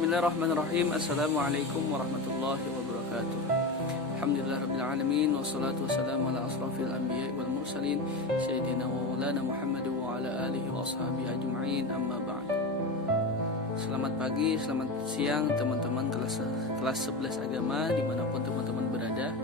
Bismillahirrahmanirrahim. Assalamualaikum warahmatullahi wabarakatuh. Alhamdulillahirrabbilalamin. Wassalatu wassalamu ala asrafil anbiya wal mursalin Sayyidina wa maulana Muhammad wa ala alihi wa ashabihi ajma'in, amma ba'd. Selamat pagi, selamat siang teman-teman kelas 11 agama dimanapun teman-teman berada.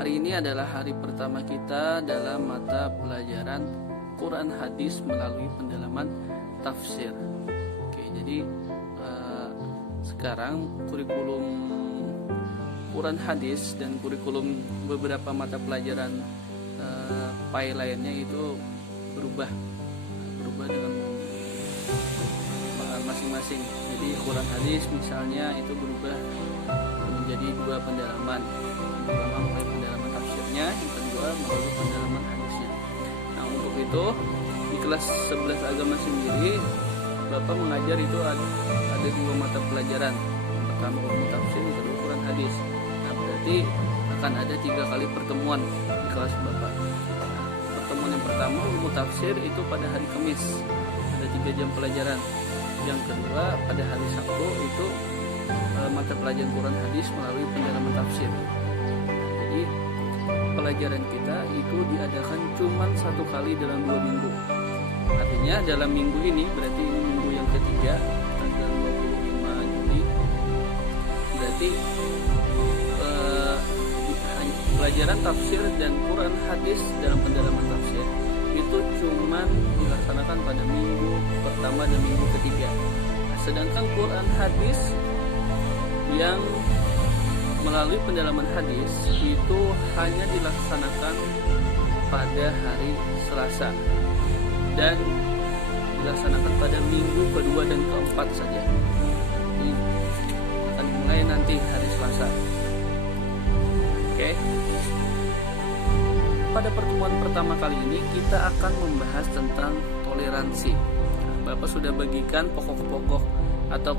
Hari ini adalah hari pertama kita dalam mata pelajaran Quran Hadis melalui pendalaman tafsir. Oke, jadi sekarang kurikulum Quran Hadis dan kurikulum beberapa mata pelajaran PAI lainnya itu berubah dengan masing-masing. Jadi Quran Hadis misalnya itu berubah menjadi 2 pendalaman. Yang pertama melalui pendalaman tafsirnya, yang kedua melalui pendalaman hadisnya. Nah, untuk itu di kelas 11 agama sendiri Bapak mengajar itu ada 2 mata pelajaran. Yang pertama ilmu tafsir, yang kedua Quran Hadis. Nah, berarti akan ada 3 kali pertemuan di kelas Bapak. Nah, pertemuan yang pertama ilmu tafsir itu pada hari Kamis, ada 3 jam pelajaran. Yang kedua pada hari Sabtu itu mata pelajaran Quran Hadis melalui pendalaman tafsir. Jadi pelajaran kita itu diadakan cuma 1 kali dalam 2 minggu. Artinya dalam minggu ini, berarti ini minggu yang ketiga, tanggal 25 Juli. Berarti pelajaran tafsir dan Quran Hadis dalam pendalaman tafsir itu cuma dilaksanakan pada minggu pertama dan minggu ketiga. Sedangkan Quran Hadis yang melalui pendalaman hadis itu hanya dilaksanakan pada hari Selasa dan dilaksanakan pada minggu kedua dan keempat saja. Ini akan dimulai nanti hari Selasa. Oke. Pada pertemuan pertama kali ini kita akan membahas tentang toleransi. Bapak sudah bagikan pokok-pokok atau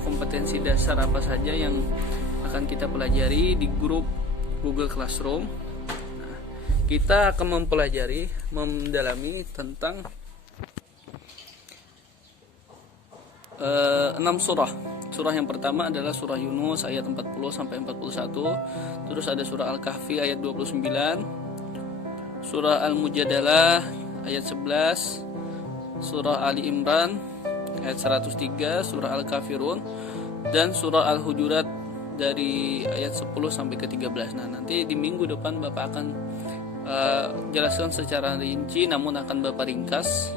kompetensi dasar apa saja yang akan kita pelajari di grup Google Classroom. Nah, kita akan mendalami tentang 6 surah. Surah yang pertama adalah surah Yunus ayat 40 sampai 41. Terus ada surah Al-Kahfi ayat 29. Surah Al-Mujadalah ayat 11. Surah Ali Imran ayat 103, surah Al-Kafirun, dan surah Al-Hujurat dari ayat 10 sampai ke 13. Nah, nanti di minggu depan Bapak akan jelaskan secara rinci, namun akan Bapak ringkas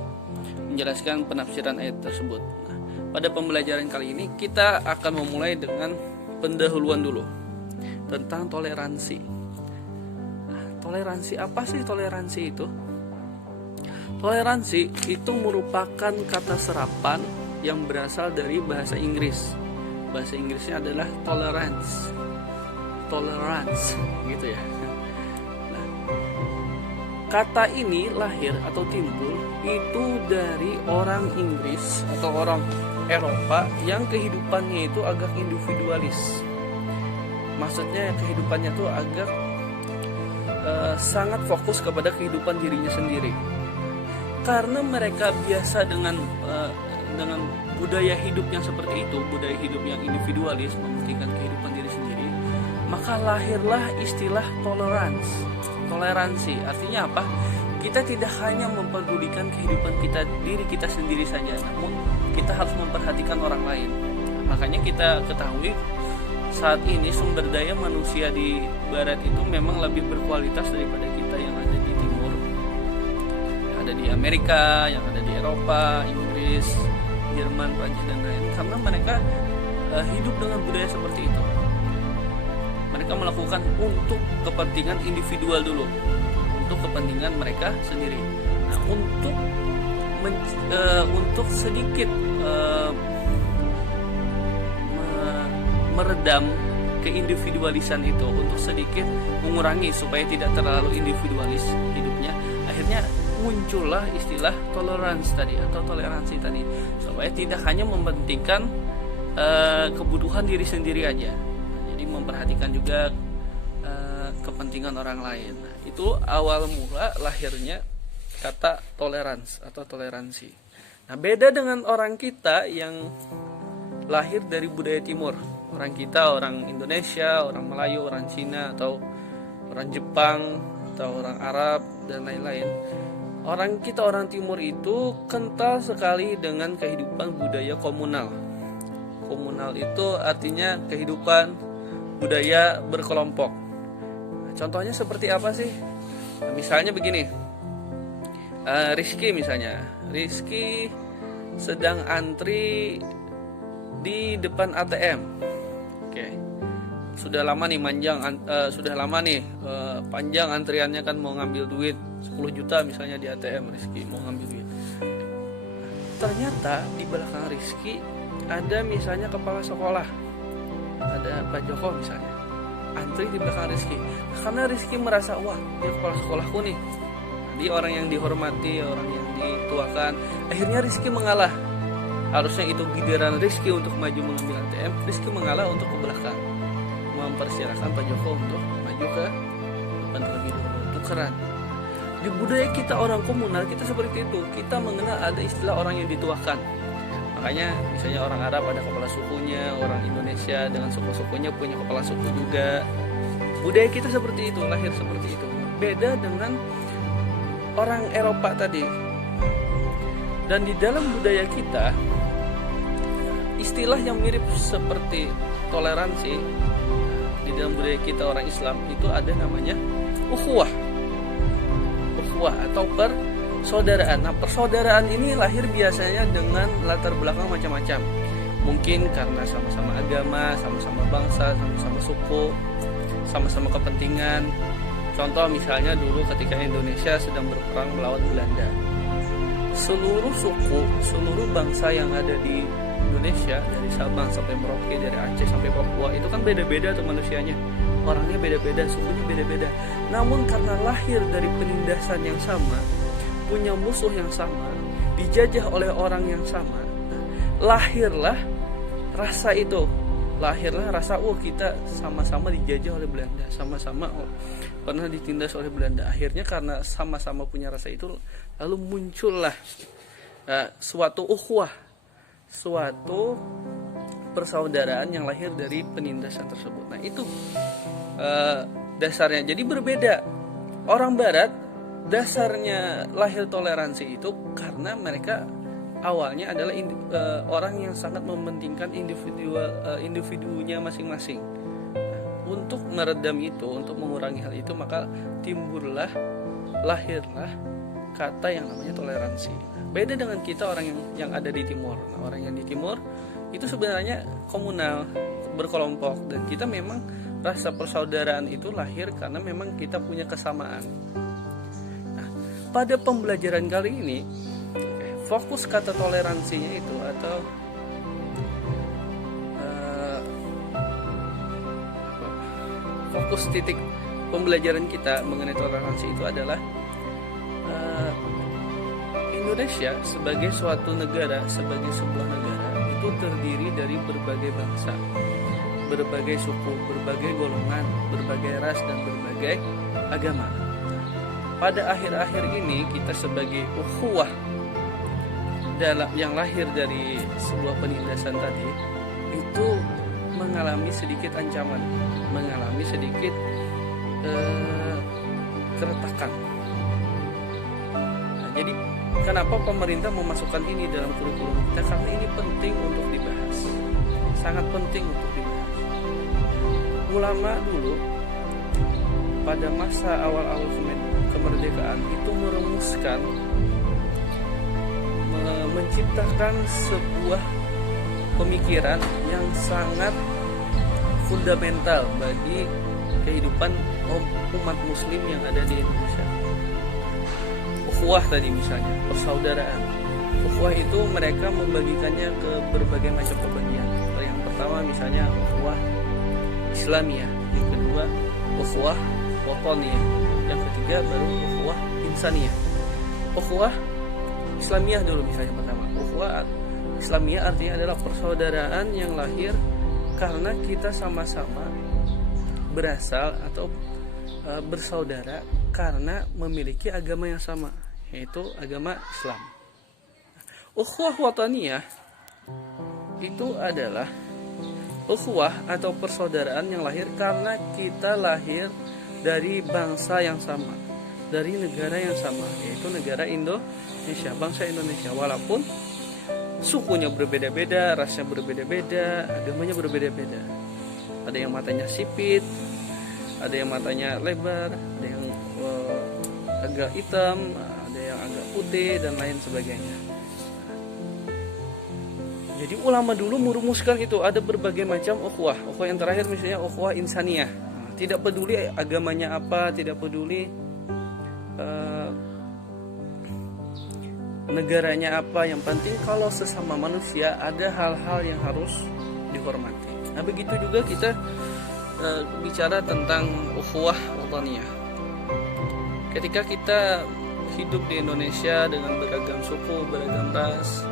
menjelaskan penafsiran ayat tersebut. Nah, pada pembelajaran kali ini kita akan memulai dengan pendahuluan dulu tentang toleransi. Nah, toleransi apa sih toleransi itu? Toleransi itu merupakan kata serapan yang berasal dari bahasa Inggris. Bahasa Inggrisnya adalah tolerance, gitu ya. Nah, kata ini lahir atau timbul itu dari orang Inggris atau orang Eropa yang kehidupannya itu agak individualis. Maksudnya kehidupannya itu agak sangat fokus kepada kehidupan dirinya sendiri. Karena mereka biasa dengan budaya hidup yang seperti itu, budaya hidup yang individualis, mementingkan kehidupan diri sendiri, maka lahirlah istilah toleransi. Artinya apa? Kita tidak hanya memperdulikan kehidupan diri kita sendiri saja, namun kita harus memperhatikan orang lain. Makanya kita ketahui saat ini sumber daya manusia di barat itu memang lebih berkualitas daripada kita yang ada di timur, ada di Amerika, yang ada di Eropa, Inggris, Jerman, Prancis, dan lain. Karena mereka hidup dengan budaya seperti itu. Mereka melakukan untuk kepentingan individual dulu, untuk kepentingan mereka sendiri. Nah, untuk sedikit meredam keindividualisan itu, untuk sedikit mengurangi supaya tidak terlalu individualis hidupnya, akhirnya muncullah istilah toleransi tadi, supaya tidak hanya mementingkan kebutuhan diri sendiri aja, jadi memperhatikan juga kepentingan orang lain. Nah, itu awal mula lahirnya kata toleransi. Nah, beda dengan orang kita yang lahir dari budaya timur. Orang kita, orang Indonesia, orang Melayu, orang Cina, atau orang Jepang, atau orang Arab, dan lain-lain. Orang kita, orang timur itu kental sekali dengan kehidupan budaya komunal. Komunal itu artinya kehidupan budaya berkelompok. Nah, contohnya seperti apa sih? Nah, misalnya begini, Rizky misalnya, Rizky sedang antri di depan ATM. Oke, sudah lama nih panjang antriannya kan, mau ngambil duit 10 juta misalnya di ATM. Rizky mau ngambil duit. Ternyata di belakang Rizky ada misalnya kepala sekolah, ada Pak Joko misalnya, antri di belakang Rizky. Karena Rizky merasa, wah, dia kepala sekolahku nih, dia orang yang dihormati, orang yang dituakan. Akhirnya Rizky mengalah. Harusnya itu giliran Rizky untuk maju mengambil ATM, Rizky mengalah untuk ke belakang, mempersilahkan Pak Joko untuk maju ke depan terlebih dahulu. Tukeran. Di budaya kita orang komunal, kita seperti itu. Kita mengenal ada istilah orang yang dituakan. Makanya misalnya orang Arab ada kepala sukunya, orang Indonesia dengan suku-sukunya punya kepala suku juga. Budaya kita seperti itu, lahir seperti itu. Beda dengan orang Eropa tadi. Dan di dalam budaya kita, istilah yang mirip seperti toleransi, di dalam budaya kita orang Islam itu ada namanya ukhuwah atau persaudaraan. Nah, persaudaraan ini lahir biasanya dengan latar belakang macam-macam. Mungkin karena sama-sama agama, sama-sama bangsa, sama-sama suku, sama-sama kepentingan. Contoh misalnya dulu ketika Indonesia sedang berperang melawan Belanda, seluruh suku, seluruh bangsa yang ada di Indonesia, dari Sabang sampai Merauke, dari Aceh sampai Papua, itu kan beda-beda tuh manusianya, orangnya beda-beda, sukunya beda-beda. Namun karena lahir dari penindasan yang sama, punya musuh yang sama, dijajah oleh orang yang sama, lahirlah rasa itu, lahirlah rasa, oh kita sama-sama dijajah oleh Belanda, sama-sama pernah ditindas oleh Belanda. Akhirnya karena sama-sama punya rasa itu, lalu muncullah suatu ukhuwah, suatu persaudaraan yang lahir dari penindasan tersebut. Nah itu dasarnya. Jadi berbeda. Orang Barat dasarnya lahir toleransi itu karena mereka awalnya adalah orang yang sangat mementingkan individunya masing-masing. Untuk meredam itu, untuk mengurangi hal itu, maka lahirlah kata yang namanya toleransi. Beda dengan kita orang yang ada di timur. Nah, orang yang di timur itu sebenarnya komunal, berkelompok, dan kita memang rasa persaudaraan itu lahir karena memang kita punya kesamaan. Nah, pada pembelajaran kali ini, fokus kata toleransinya itu atau fokus titik pembelajaran kita mengenai toleransi itu adalah Indonesia sebagai suatu negara, sebagai sebuah negara itu terdiri dari berbagai bangsa, berbagai suku, berbagai golongan, berbagai ras, dan berbagai agama. Pada akhir-akhir ini kita sebagai ukhuwah yang lahir dari sebuah penindasan tadi itu mengalami sedikit ancaman, mengalami sedikit keretakan. Nah, jadi kenapa pemerintah memasukkan ini dalam kurikulum kita? Karena ini penting untuk dibahas, sangat penting untuk dibahas. Ulama dulu pada masa awal-awal kemerdekaan itu merumuskan, menciptakan sebuah pemikiran yang sangat fundamental bagi kehidupan umat muslim yang ada di Indonesia. Ukhuwah tadi misalnya, persaudaraan. Ukhuwah itu mereka membagikannya ke berbagai macam pembagian. Yang pertama misalnya ukhuwah Islamiyah, yang kedua ukhuwah Wataniyah, yang ketiga baru ukhuwah Insaniyah. Ukhuwah Islamiyah dulu misalnya pertama. Ukhuwah Islamiyah artinya adalah persaudaraan yang lahir karena kita sama-sama berasal atau bersaudara karena memiliki agama yang sama, yaitu agama Islam. Ukhuwah Wataniyah itu adalah ukhuwah atau persaudaraan yang lahir karena kita lahir dari bangsa yang sama, dari negara yang sama, yaitu negara Indonesia, bangsa Indonesia. Walaupun sukunya berbeda-beda, rasnya berbeda-beda, agamanya berbeda-beda. Ada yang matanya sipit, ada yang matanya lebar, ada yang agak hitam, ada yang agak putih, dan lain sebagainya. Jadi ulama dulu merumuskan itu, ada berbagai macam ukhuwah. Ukhuwah yang terakhir misalnya ukhuwah insaniyah. Tidak peduli agamanya apa, tidak peduli negaranya apa, yang penting kalau sesama manusia ada hal-hal yang harus dihormati. Nah, begitu juga kita bicara tentang ukhuwah wataniyah. Ketika kita hidup di Indonesia dengan beragam suku, beragam ras,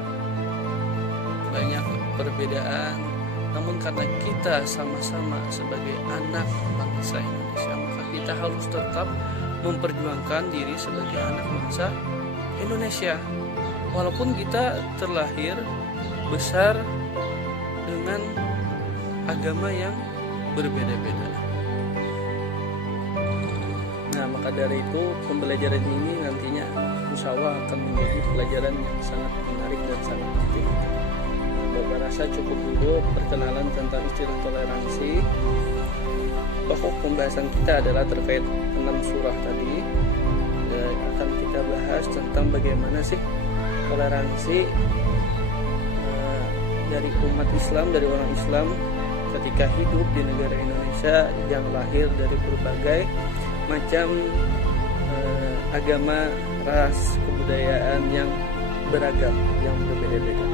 banyak perbedaan, namun karena kita sama-sama sebagai anak bangsa Indonesia, maka kita harus tetap memperjuangkan diri sebagai anak bangsa Indonesia. Walaupun kita terlahir besar dengan agama yang berbeda-beda. Nah, maka dari itu pembelajaran ini nantinya insya Allah akan menjadi pelajaran yang sangat menarik dan sangat penting. Bapak rasa cukup dulu perkenalan tentang istilah toleransi. Pokok pembahasan kita adalah terkait 6 surah tadi. Dan akan kita bahas tentang bagaimana sih toleransi dari umat Islam, dari orang Islam ketika hidup di negara Indonesia yang lahir dari berbagai macam agama, ras, kebudayaan yang beragam, yang berbeda-beda.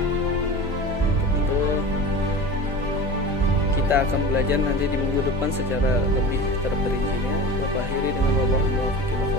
Kita akan belajar nanti di minggu depan secara lebih terperincinya. Bapak akhiri dengan wabillahi taufiq.